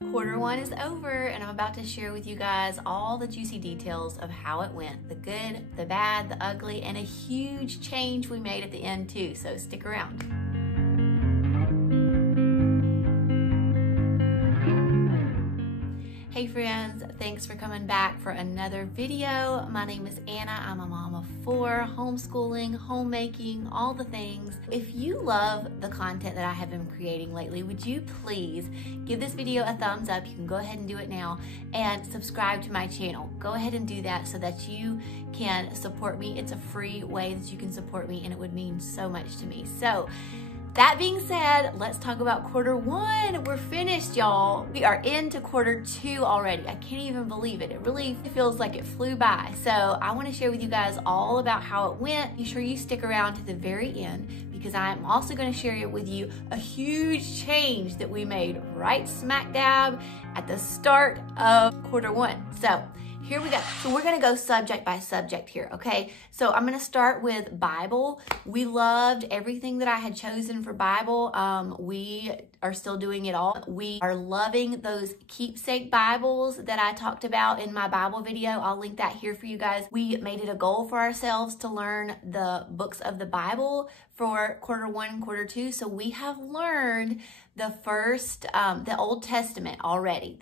Quarter one is over, and I'm about to share with you guys all the juicy details of how it went. The good, the bad, the ugly, and a huge change we made at the end too, so stick around. Hey friends, thanks for coming back for another video. My name is Anna. I'm a mom of 4, homeschooling, homemaking, all the things. If you love the content that I have been creating lately, would you please give this video a thumbs up? You can go ahead and do it now, and subscribe to my channel. Go ahead and do that so that you can support me. It's a free way that you can support me, and it would mean so much to me. So, that being said, let's talk about quarter one. We're finished, y'all. We are into quarter two already. I can't even believe it. It really feels like it flew by. So I want to share with you guys all about how it went. Be sure you stick around to the very end, because I'm also going to share with you a huge change that we made right smack dab at the start of quarter one. So here we go. So we're gonna go subject by subject here, okay? So I'm gonna start with Bible. We loved everything that I had chosen for Bible. We are still doing it all. We are loving those keepsake Bibles that I talked about in my Bible video. I'll link that here for you guys. We made it a goal for ourselves to learn the books of the Bible for quarter one and quarter two. So we have learned the first, the Old Testament already.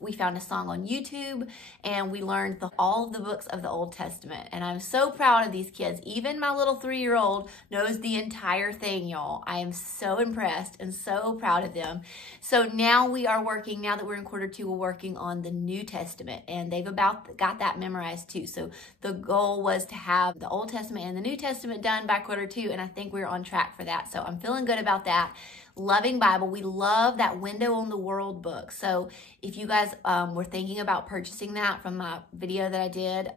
We found a song on YouTube, and we learned all of the books of the Old Testament. And I'm so proud of these kids. Even my little 3-year-old knows the entire thing, y'all. I am so impressed and so proud of them. So now we are working, now that we're in quarter two, we're working on the New Testament, and they've about got that memorized too. So the goal was to have the Old Testament and the New Testament done by quarter two, and I think we're on track for that. So I'm feeling good about that. Loving Bible. We love that Window on the World book. So if you guys were thinking about purchasing that from my video that I did,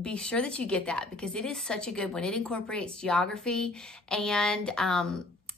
be sure that you get that, because it is such a good one. It incorporates geography and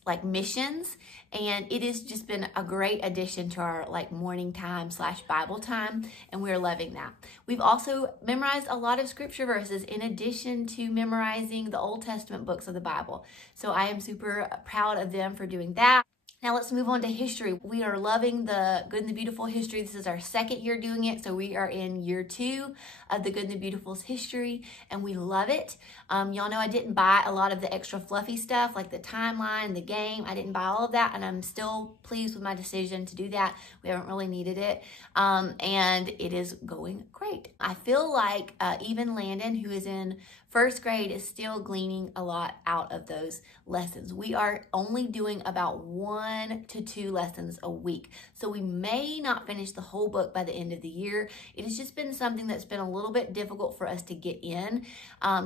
like missions, and it has just been a great addition to our like morning time / Bible time, and we're loving that. We've also memorized a lot of scripture verses in addition to memorizing the Old Testament books of the Bible. So I am super proud of them for doing that. Now let's move on to history. We are loving the Good and the Beautiful history. This is our second year doing it, so we are in year 2 of the Good and the Beautiful's history, and we love it. Y'all know I didn't buy a lot of the extra fluffy stuff like the timeline, the game. I didn't buy all of that, and I'm still pleased with my decision to do that. We haven't really needed it, and it is going great. I feel like even Landon, who is in first grade, is still gleaning a lot out of those lessons. We are only doing about 1 to 2 lessons a week. So we may not finish the whole book by the end of the year. It has just been something that's been a little bit difficult for us to get in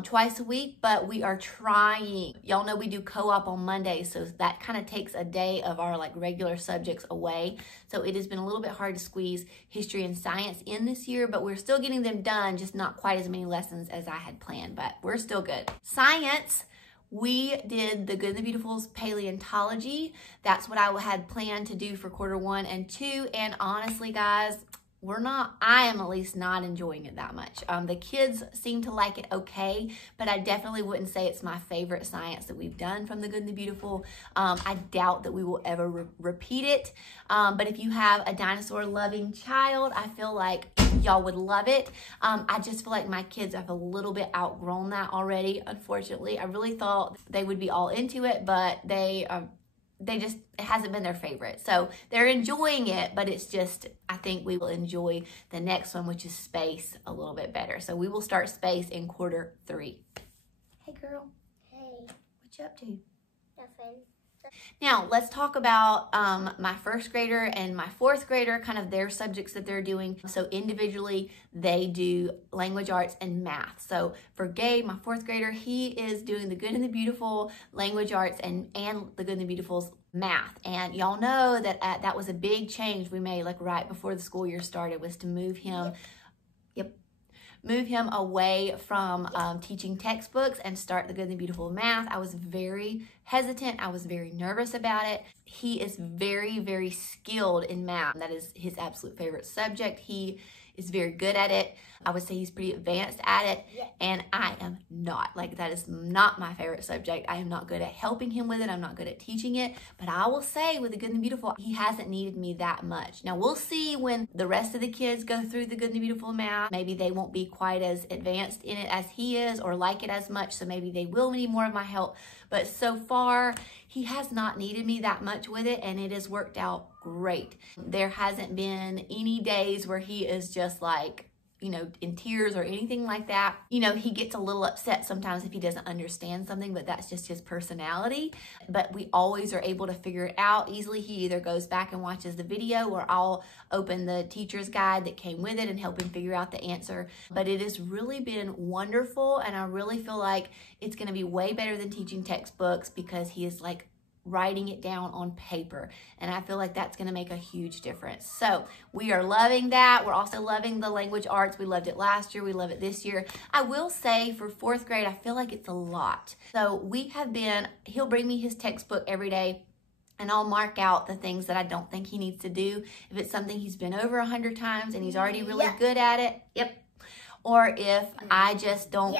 twice a week, but we are trying. Y'all know we do co-op on Mondays, so that kind of takes a day of our like regular subjects away. So it has been a little bit hard to squeeze history and science in this year, but we're still getting them done, just not quite as many lessons as I had planned, but we're still good. Science, we did the Good and the Beautiful's paleontology. That's what I had planned to do for quarter 1 and 2. And honestly, guys, I am at least not enjoying it that much. The kids seem to like it okay, but I definitely wouldn't say it's my favorite science that we've done from the Good and the Beautiful. I doubt that we will ever repeat it. But if you have a dinosaur loving child, I feel like y'all would love it. I just feel like my kids have a little bit outgrown that already, unfortunately. I really thought they would be all into it, but it hasn't been their favorite. So they're enjoying it, but it's just, I think we will enjoy the next one, which is space, a little bit better. So we will start space in quarter 3. Hey girl. Hey. What you up to? Nothing. Now, let's talk about my first grader and my 4th grader, kind of their subjects that they're doing. So individually, they do language arts and math. So for Gabe, my 4th grader, he is doing the Good and the Beautiful language arts and the Good and the Beautiful's math. And y'all know that that was a big change we made like right before the school year started, was to move him move him away from teaching textbooks and start the Good and the Beautiful math. I was very hesitant. I was very nervous about it. He is very, very skilled in math. That is his absolute favorite subject. He is very good at it. I would say he's pretty advanced at it, Yeah. and I am not. Like, that is not my favorite subject. I am not good at helping him with it. I'm not good at teaching it, but I will say with the Good and the Beautiful, he hasn't needed me that much. Now, we'll see when the rest of the kids go through the Good and the Beautiful math. Maybe they won't be quite as advanced in it as he is or like it as much, so maybe they will need more of my help. But so far, he has not needed me that much with it, and it has worked out great. There hasn't been any days where he is just like, you know, in tears or anything like that. You know, he gets a little upset sometimes if he doesn't understand something, but that's just his personality. But we always are able to figure it out easily. He either goes back and watches the video, or I'll open the teacher's guide that came with it and help him figure out the answer. But it has really been wonderful, and I really feel like it's going to be way better than teaching textbooks because he is like writing it down on paper, and I feel like that's going to make a huge difference. So we are loving that. We're also loving the language arts. We loved it last year. We love it this year. I will say for 4th grade, I feel like it's a lot. So we have been, he'll bring me his textbook every day, and I'll mark out the things that I don't think he needs to do. If it's something he's been over 100 times and he's already really good at it, yep. Or if I just don't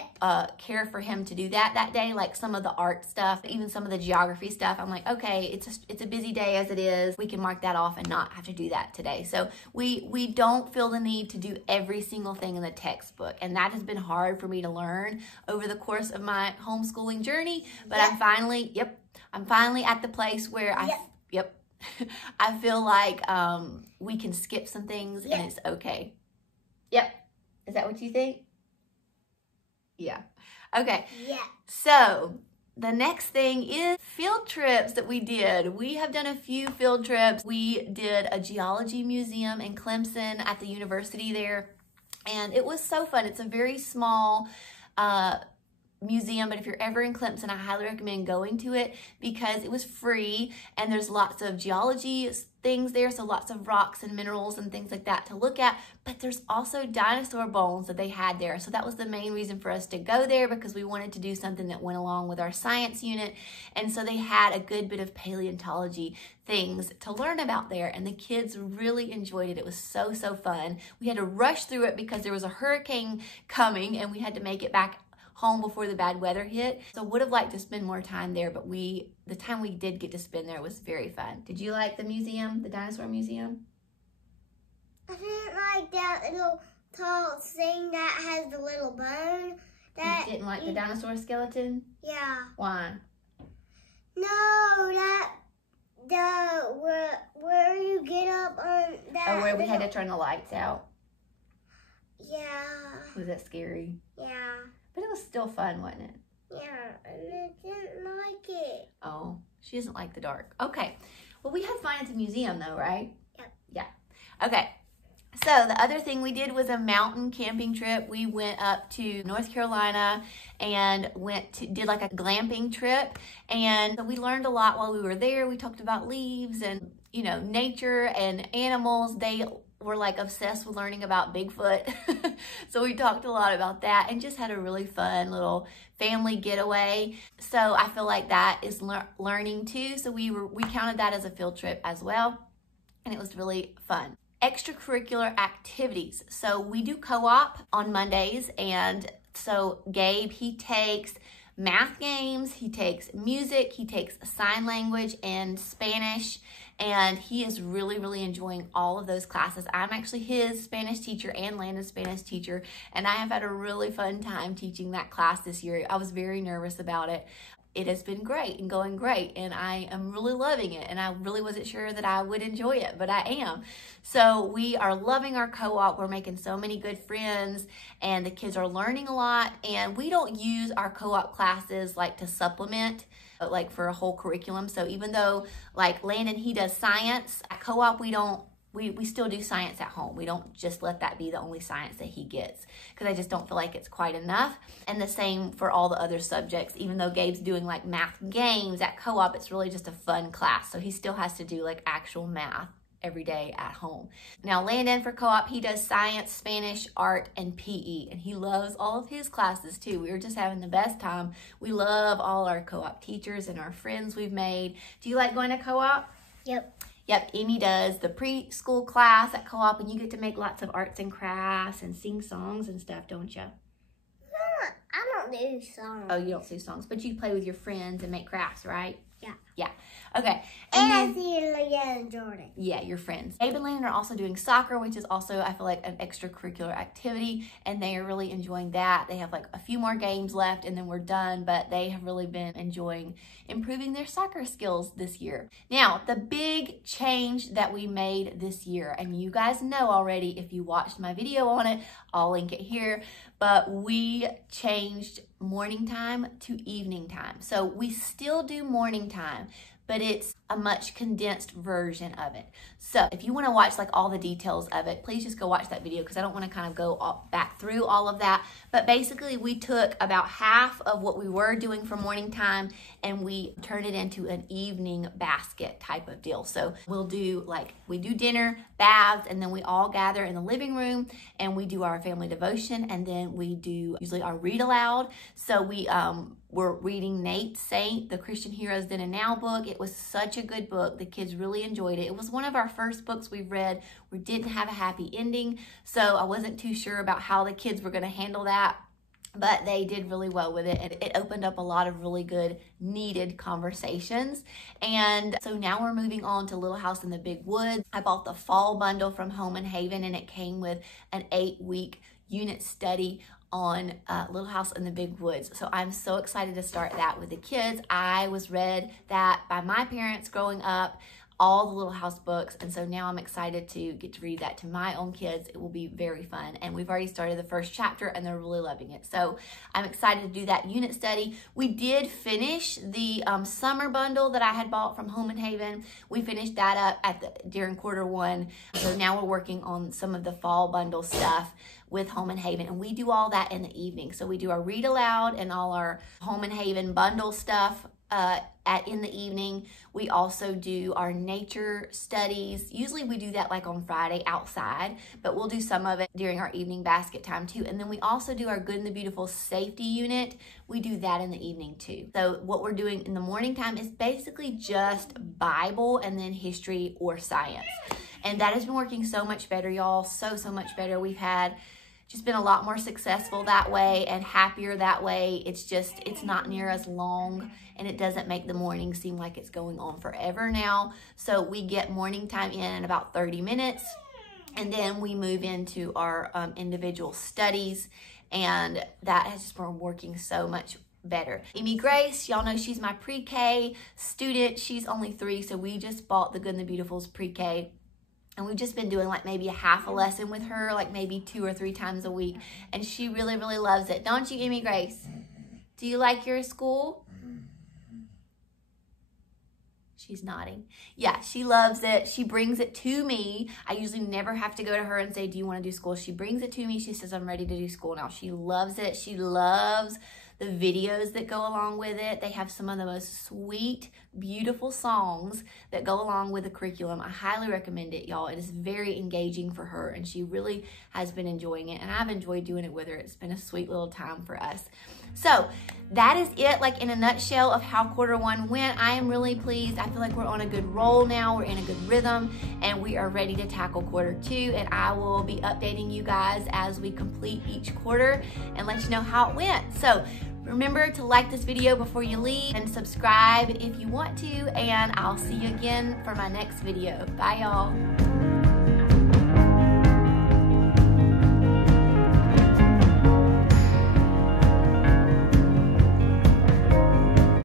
care for him to do that day, like some of the art stuff, even some of the geography stuff, I'm like, okay, it's a busy day as it is. We can mark that off and not have to do that today. So we don't feel the need to do every single thing in the textbook. And that has been hard for me to learn over the course of my homeschooling journey. But I'm finally at the place where I feel like we can skip some things and it's okay. Yep. Is that what you think? Yeah. Okay. Yeah. So the next thing is field trips that we did. We have done a few field trips. We did a geology museum in Clemson at the university there, and it was so fun. It's a very small museum, but if you're ever in Clemson, I highly recommend going to it because it was free, and there's lots of geology things there, so lots of rocks and minerals and things like that to look at, but there's also dinosaur bones that they had there. So that was the main reason for us to go there, because we wanted to do something that went along with our science unit. And so they had a good bit of paleontology things to learn about there, and the kids really enjoyed it. It was so fun. We had to rush through it because there was a hurricane coming and we had to make it back home before the bad weather hit. So would have liked to spend more time there, but the time we did get to spend there was very fun. Did you like the museum, the dinosaur museum? I didn't like that little tall thing that has the little bone. You didn't like the dinosaur skeleton? Yeah. Why? No, where you get up on that. Oh, where we had to turn the lights out? Yeah. Was that scary? Yeah. But it was still fun, wasn't it? Yeah, and I didn't like it. Oh, she doesn't like the dark. Okay. Well, we had fun at the museum though, right? Yep. Yeah. Okay. So the other thing we did was a mountain camping trip. We went up to North Carolina and did like a glamping trip. And we learned a lot while we were there. We talked about leaves and, you know, nature and animals. They were like obsessed with learning about Bigfoot. So we talked a lot about that and just had a really fun little family getaway. So I feel like that is learning too. So we counted that as a field trip as well. And it was really fun. Extracurricular activities. So we do co-op on Mondays. And so Gabe, he takes math games, he takes music, he takes sign language and Spanish, and he is really enjoying all of those classes. I'm actually his Spanish teacher and Landon's Spanish teacher, and I have had a really fun time teaching that class this year. I was very nervous about it. It has been great and going great, and I am really loving it, and I really wasn't sure that I would enjoy it, but I am. So we are loving our co-op. We're making so many good friends, and the kids are learning a lot, and we don't use our co-op classes like to supplement, like for a whole curriculum. So even though like Landon, he does science, at co-op we still do science at home. We don't just let that be the only science that he gets, because I just don't feel like it's quite enough. And the same for all the other subjects. Even though Gabe's doing like math games at co-op, it's really just a fun class. So he still has to do like actual math every day at home. Now Landon for co-op, he does science, Spanish, art, and PE. And he loves all of his classes too. We were just having the best time. We love all our co-op teachers and our friends we've made. Do you like going to co-op? Yep. Yep, Amy does the preschool class at Co-op, and you get to make lots of arts and crafts and sing songs and stuff, don't you? I don't do songs. Oh, you don't do songs, but you play with your friends and make crafts, right? Yeah. Yeah. Okay. And I see Leah and Jordan. Yeah, your friends. Abe and Landon are also doing soccer, which is also, I feel like, an extracurricular activity, and they are really enjoying that. They have like a few more games left and then we're done, but they have really been enjoying improving their soccer skills this year. Now, the big change that we made this year, and you guys know already if you watched my video on it, I'll link it here, but we changed morning time to evening time. So we still do morning time, but it's a much condensed version of it. So if you want to watch like all the details of it, please just go watch that video because I don't want to kind of go back through all of that. But basically we took about half of what we were doing for morning time and we turned it into an evening basket type of deal. So we'll do like, we do dinner, baths, and then we all gather in the living room and we do our family devotion, and then we do usually our read aloud. So we're reading Nate Saint, the Christian Heroes Then and Now book. It was such a good book. The kids really enjoyed it. It was one of our first books we've read. We didn't have a happy ending, so I wasn't too sure about how the kids were going to handle that, but they did really well with it. It opened up a lot of really good, needed conversations. And so now we're moving on to Little House in the Big Woods. I bought the fall bundle from Home and Haven, and it came with an 8-week unit study on Little House in the Big Woods. So I'm so excited to start that with the kids. I was read that by my parents growing up, all the Little House books, and so now I'm excited to get to read that to my own kids. It will be very fun, and we've already started the first chapter and they're really loving it. So I'm excited to do that unit study. We did finish the summer bundle that I had bought from Home and Haven. We finished that up during Q1. So now we're working on some of the fall bundle stuff with Home and Haven, and we do all that in the evening. So we do our read aloud and all our Home and Haven bundle stuff in the evening. We also do our nature studies. Usually we do that like on Friday outside, but we'll do some of it during our evening basket time too. And then we also do our Good and the Beautiful safety unit. We do that in the evening too. So what we're doing in the morning time is basically just Bible and then history or science. And that has been working so much better, y'all. So much better. We've had just been a lot more successful that way and happier that way. It's not near as long, and it doesn't make the morning seem like it's going on forever now. So we get morning time in about 30 minutes, and then we move into our individual studies, and that has just been working so much better. Amy Grace, y'all know she's my pre-K student. She's only 3, so we just bought the Good and the Beautiful's pre-K. And we've just been doing like maybe a half a lesson with her, like maybe 2 or 3 times a week. And she really, really loves it. Don't you, Amy Grace? Do you like your school? She's nodding. Yeah, she loves it. She brings it to me. I usually never have to go to her and say, do you want to do school? She brings it to me. She says, I'm ready to do school now. She loves it. She loves the videos that go along with it. They have some of the most sweet, beautiful songs that go along with the curriculum. I highly recommend it, y'all. It is very engaging for her, and she really has been enjoying it, and I've enjoyed doing it with her. It's been a sweet little time for us. So that is it, like in a nutshell, of how Q1 went. I am really pleased. I feel like we're on a good roll now. We're in a good rhythm, and we are ready to tackle Q2, and I will be updating you guys as we complete each quarter and let you know how it went. So remember to like this video before you leave and subscribe if you want to, and I'll see you again for my next video. Bye, y'all.